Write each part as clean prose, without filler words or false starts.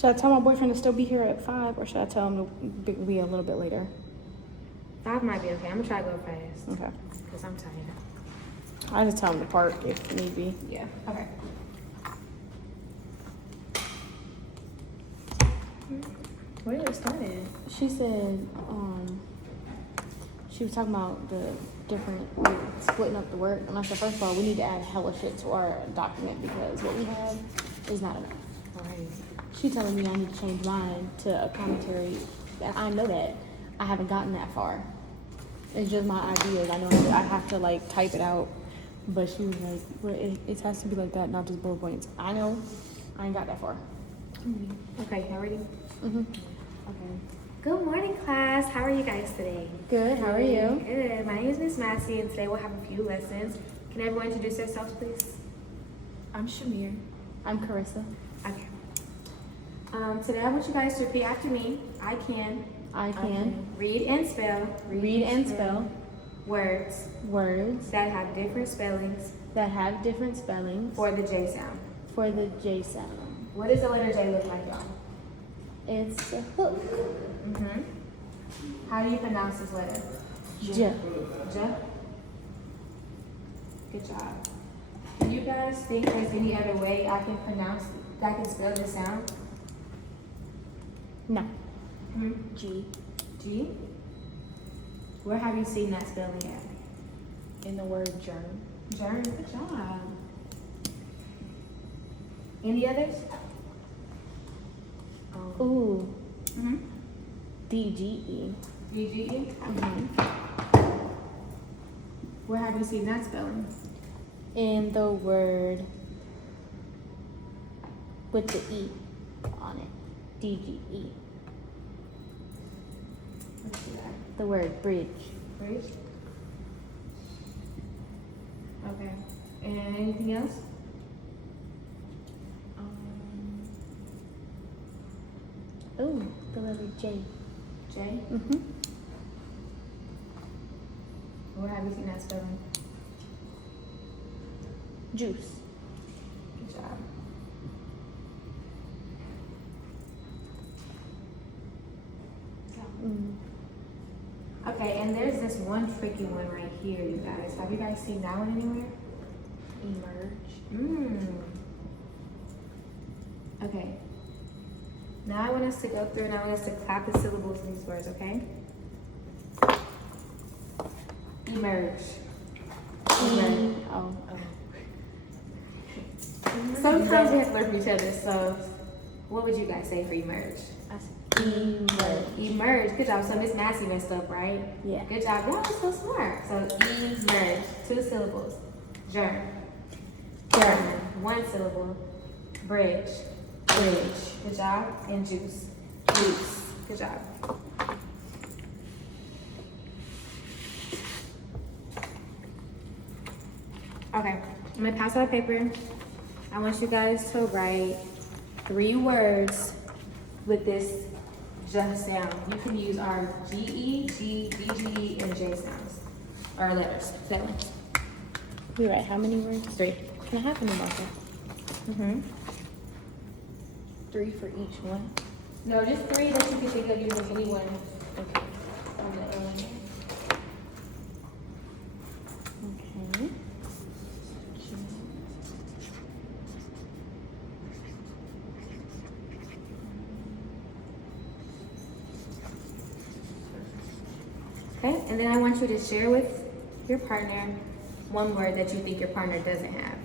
Should I tell my boyfriend to still be here at 5, or should I tell him to be a little bit later? 5 might be okay. I'm gonna try to go fast. Okay. Because I'm tired. I just tell him to park if need be. Yeah, okay. Where did it start at? She said, she was talking about the different, splitting up the work. And I said, first of all, we need to add hella shit to our document because what we have is not enough. Right. She telling me I need to change mine to a commentary. And I know that. I haven't gotten that far. It's just my ideas. I know I have to like type it out. But she was like, well, it has to be like that, not just bullet points. I know. I ain't got that far. Okay, y'all ready? Mm-hmm. Okay. Good morning, class. How are you guys today? Good. How are you? Good. My name is Miss Massey, and today we'll have a few lessons. Can everyone introduce themselves, please? I'm Shamir. I'm Carissa. Okay. Today I want you guys to repeat after me. I can I can read and spell read and spell words words that have different spellings that have different spellings for the J sound. for the J sound. What does the letter J look like, y'all? It's a hook. Mm-hmm. How do you pronounce this letter? J. J. Good job. Do you guys think there's any other way I can spell this sound? No. Hmm? G. G. Where have you seen that spelling at? In the word germ. Germ. Good job. Any others? Ooh. Mm-hmm. D-G-E. D-G-E. Mm-hmm. Where have you seen that spelling? In the word with the E on it. D-G-E. Let's see that. The word bridge. Bridge. Okay. And anything else? Ooh, the letter J. J. Mm-hmm. Where have you seen that spelling? Juice. Good job. Mm. Okay, and there's this one tricky one right here, you guys. Have you guys seen that one anywhere? Emerge. Okay. Now I want us to go through and I want us to clap the syllables in these words, okay? Emerge. Emerge. Oh. Sometimes we have to learn from each other, so what would you guys say for emerge? Emerge. Emerge. Good job. So Miss Massey messed up, right? Yeah. Good job. Y'all are so smart. So emerge. 2 syllables. Germ. Germ. 1 syllable. Bridge. Bridge. Good job. And juice. Juice. Good job. Okay. I'm gonna pass out a paper. I want you guys to write 3 words with this J sound. You can use our G-E, G, D-G-E, and J sounds. Or letters, spellings. We write how many words? 3. Can I have a new marker? Mm-hmm. 3 for each one. No, just 3 that you can think of using any one. Okay. From the Okay. Okay, and then I want you to share with your partner 1 word that you think your partner doesn't have.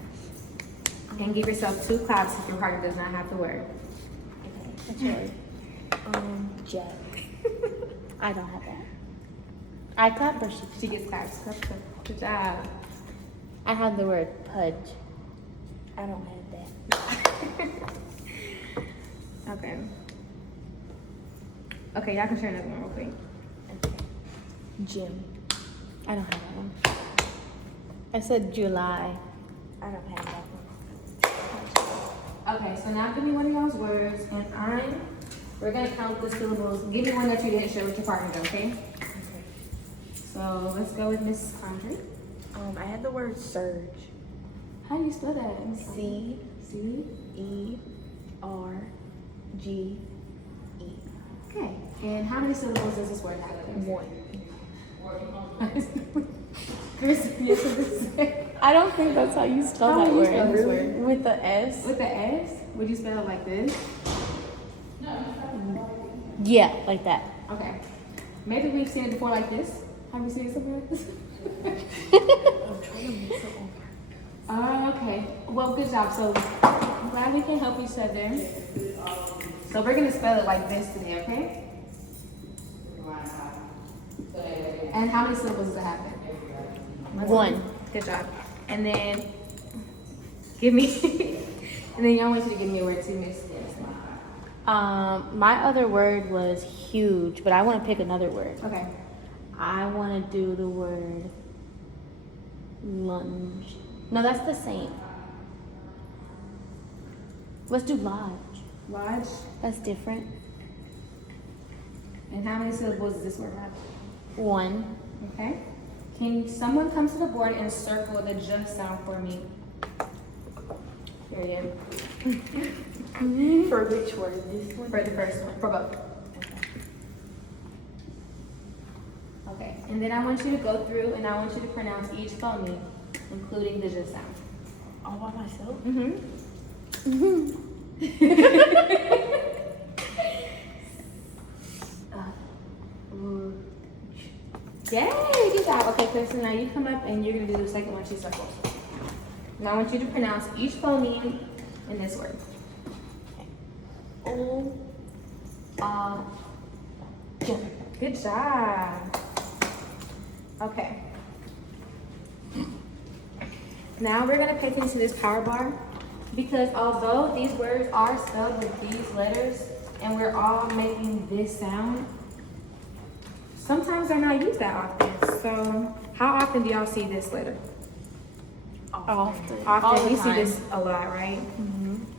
And give yourself 2 claps if your partner does not have the word. That's yours. Jack. I don't have that. I clap or She gets claps. Good job. I have the word pudge. I don't have that. Okay. Okay, y'all can share another one real quick. Okay. Jim. I don't have that one. I said July. I don't have that one. Okay, so now give me one of y'all's words, and we're gonna count the syllables. Give me one that you didn't share with your partner, okay? Okay. So let's go with Miss Andre. I had the word surge. How do you spell that? C-E-R-G-E. G E. Okay. And how many syllables does this word have? 1. Chris, yes, what does it say? I don't think that's how you spell How that would you word. spell this word? With the S. With the S? Would you spell it like this? Yeah, like that. Okay. Maybe we've seen it before like this. Have we seen it somewhere like this? I'm trying to mix it on. Oh, okay. Well, good job. So I'm glad we can help each other. So we're gonna spell it like this today, okay? And how many syllables does it have? 1. Good job. And then give me and then I want you to give me a word too, Miss. My other word was huge, but I want to pick another word. Okay. I want to do the word lunge. No, that's the same. Let's do lodge. Lodge. That's different. And how many syllables does this word have? 1. Okay. Can someone come to the board and circle the J sound for me? Period. For which word? This one? For the first one. For both. Okay. And then I want you to go through and I want you to pronounce each phoneme, including the J sound. All by myself? Yay, good job. Okay, Kristen, now you come up and you're gonna do the second one, 2 circles. Now I want you to pronounce each phoneme in this word. O. Good job. Okay. Now we're gonna pay attention to this power bar because although these words are spelled with these letters and we're all making this sound, sometimes they're not used that often. So how often do y'all see this letter? Often. Often. All the We see time. this a lot, right?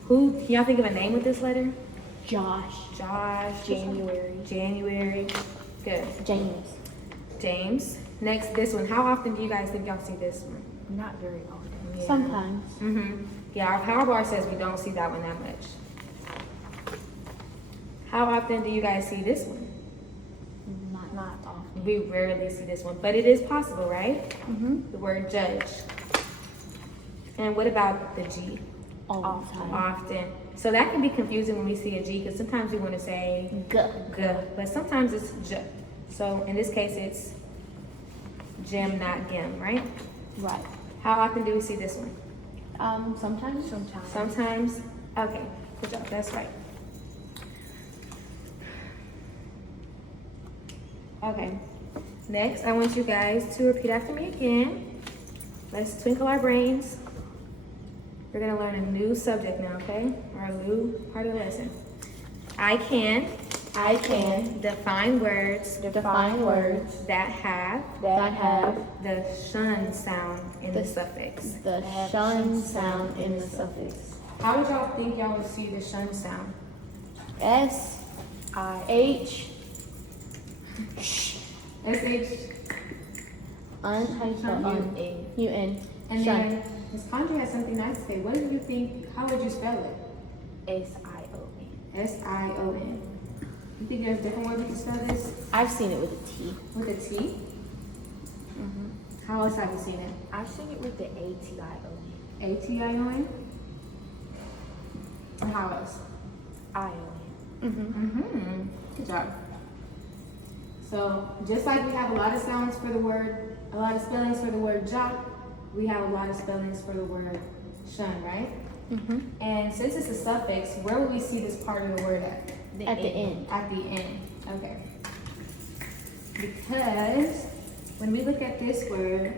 Who, can y'all think of a name with this letter? Josh. Josh. January. January. Good. James. James. Next, this one. How often do you guys think y'all see this one? Not very often. Yeah. Sometimes. Yeah, our power bar says we don't see that one that much. How often do you guys see this one? Not often. We rarely see this one, but it is possible, right? The word judge. And what about the G? All the time. Often. So that can be confusing when we see a G because sometimes we want to say G. G, but sometimes it's J. So in this case, it's Jim, not Gim, right? Right. How often do we see this one? Sometimes. Sometimes. Okay, good job. That's right. Okay. Next, I want you guys to repeat after me again. Let's twinkle our brains. We're gonna learn a new subject now, okay? Or a new part of the lesson. I can define words Define words that have that have the shun sound in the suffix. the shun sound in the suffix. How would y'all think y'all would see the shun sound? S H SH. Un. How you spell un? U-N. U-N. And Shun. then Ms. Condra has something nice to say. What do you think? How would you spell it? S-I-O-N. S-I-O-N. You think there's different ways we can spell this? I've seen it with a T. With a T? How else have you seen it? I've seen it with the A-T-I-O-N. A-T-I-O-N? And how else? I-O-N. Good job. So just like we have a lot of sounds for the word, a lot of spellings for the word jock, we have a lot of spellings for the word shun, right? And since it's a suffix, where would we see this part of the word at? At the end. At the end. Okay. Because when we look at this word,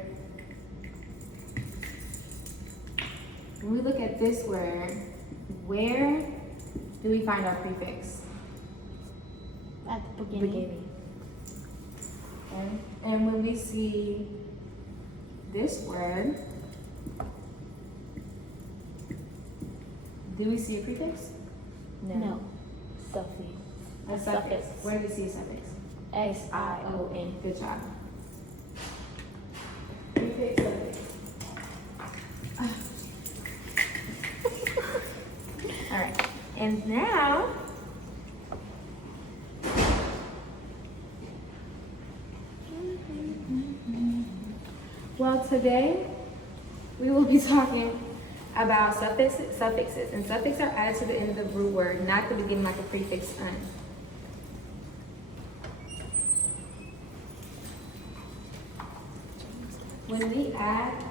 where do we find our prefix? At the beginning. Okay. And when we see this word, do we see a prefix? No. Suffix. A suffix. Where do we see a suffix? S-I-O-N. Good job. Prefix, suffix. All right. And now today we will be talking about suffixes, and suffixes are added to the end of the root word, not the beginning like a prefix un. When we add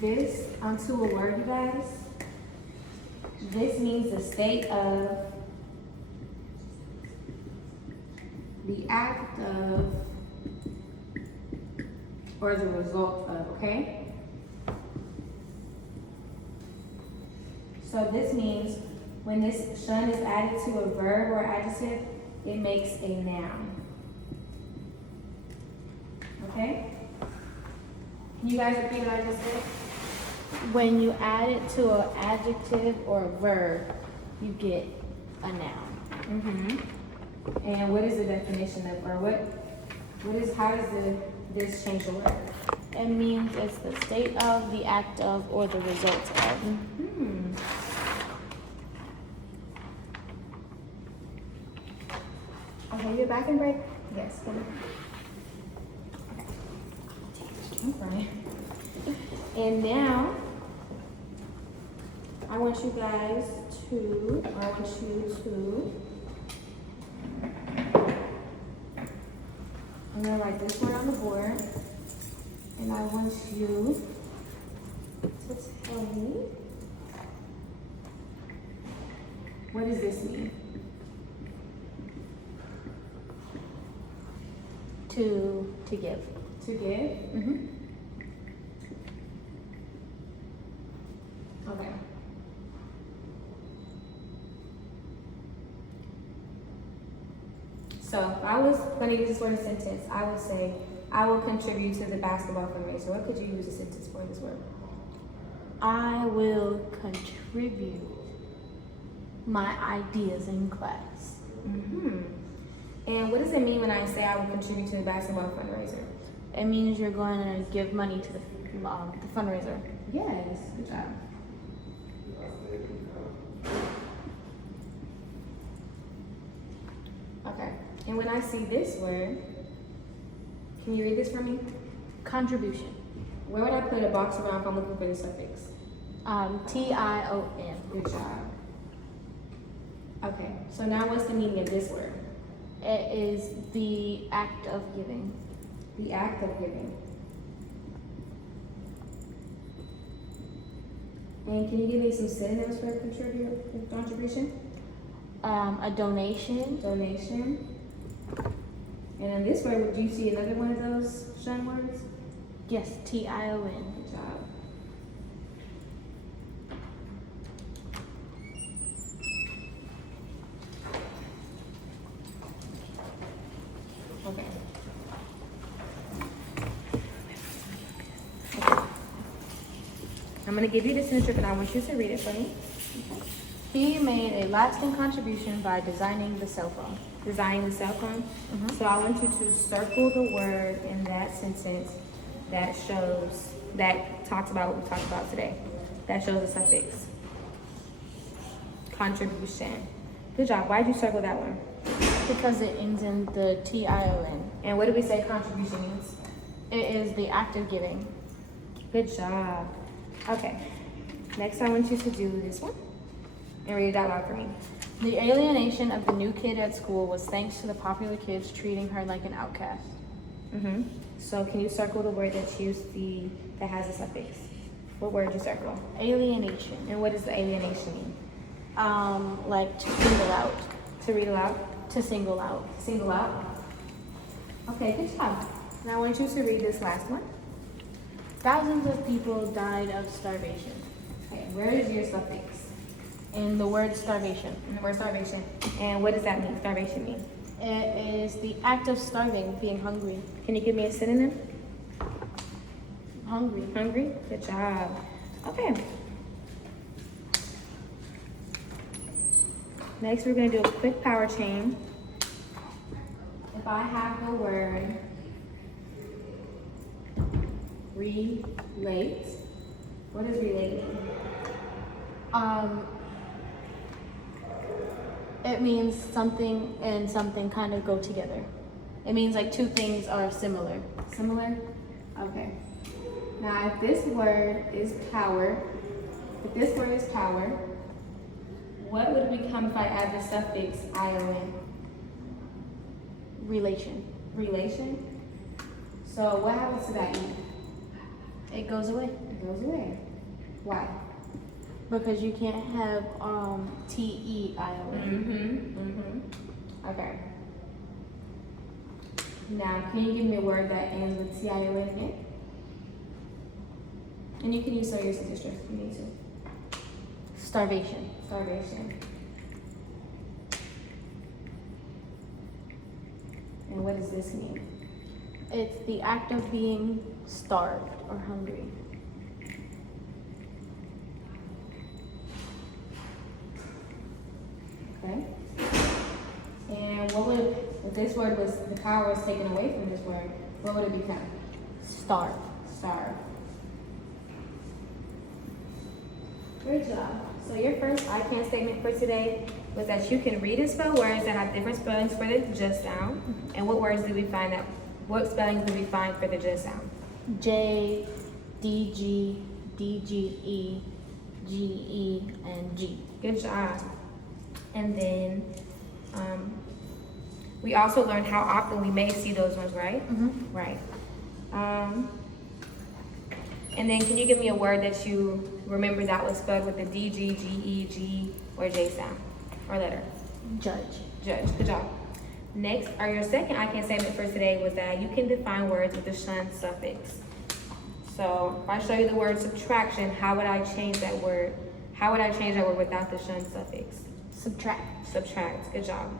this onto a word, you guys, this means the state of, the act of, or the result of, okay? So this means when this shun is added to a verb or adjective, it makes a noun. Okay? Can you guys repeat what I just said? When you add it to an adjective or a verb, you get a noun. Mm-hmm. And what is the definition of, or how does this change the word? It means it's the state of, the act of, or the result of. Hmm. Okay, you're back in break? Yes. Okay. I'm crying. And now, I want you to, I'm gonna write this word on the board, and I want you to tell me, what does this mean? To give. To give? Mm-hmm. Okay. So if I was going to use this word in a sentence, I would say, I will contribute to the basketball fundraiser. What could you use a sentence for this word? I will contribute my ideas in class. Mm-hmm. And what does it mean when I say I will contribute to the basketball fundraiser? It means you're going to give money to the fundraiser. Yes, good job. Okay, and when I see this word, can you read this for me? Contribution. Where would I put a box around if I'm looking for the suffix? T-I-O-N. Good job. Okay, so now what's the meaning of this word? It is the act of giving. The act of giving. And can you give me some synonyms for contribution? A donation. Donation. And in this word, would you see another one of those shun words? Yes, T-I-O-N. Good job. Okay. I'm going to give you the signature and I want you to read it for me. He made a lasting contribution by designing the cell phone. Designing the cell phone. Mhm. So I want you to circle the word in that sentence that talks about what we talked about today. That shows a suffix. Contribution. Good job. Why did you circle that one? Because it ends in the T-I-O-N. And what did we say contribution means? It is the act of giving. Good job. Okay. Next, I want you to do this one and read it out loud for me. The alienation of the new kid at school was thanks to the popular kids treating her like an outcast. Mm-hmm. So can you circle the word that has a suffix? What word did you circle? Alienation. And what does the alienation mean? Like to single out. To read aloud? To single out. Single out? Okay, good job. Now I want you to read this last one. Thousands of people died of starvation. Okay, where is your suffix? In the word starvation. In the word starvation. And what does that mean? Starvation mean? It is the act of starving, being hungry. Can you give me a synonym? Hungry. Hungry? Good job. Okay. Next, we're going to do a quick power chain. If I have the word relate, what does relate mean? It means something and something kind of go together. It means like two things are similar. Similar? Okay. Now, if this word is power, what would it become if I add the suffix ion? Relation. Relation. So what happens to that E? It goes away. It goes away. Why? Because you can't have T-E-I-O-N. Okay. Now, can you give me a word that ends with T-I-O-N? And you can use some of your scissors if you need to. Starvation. Starvation. And what does this mean? It's the act of being starved or hungry. Okay. And what would, if this word was, the power was taken away from this word, what would it become? Starve. Starve. Great job. So your first I can statement for today was that you can read and spell words that have different spellings for the just sound. And what words did we find that, what spellings did we find for the just sound? J, D, G, D, G, E, G, E, and G. Good job. And then we also learned how often we may see those ones, right? Right. And then can you give me a word that you remember that was spelled with the D, G, G, E, G, or J sound, or letter? Judge. Judge. Good job. Next, or your second I can statement for today was that you can define words with the shun suffix. So if I show you the word subtraction, how would I change that word? How would I change that word without the shun suffix? Subtract. Subtract. Good job.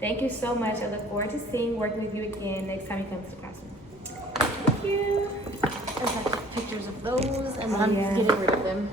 Thank you so much. I look forward to working with you again next time you come to the classroom. Thank you. I have pictures of those and Oh, I'm yeah. getting rid of them.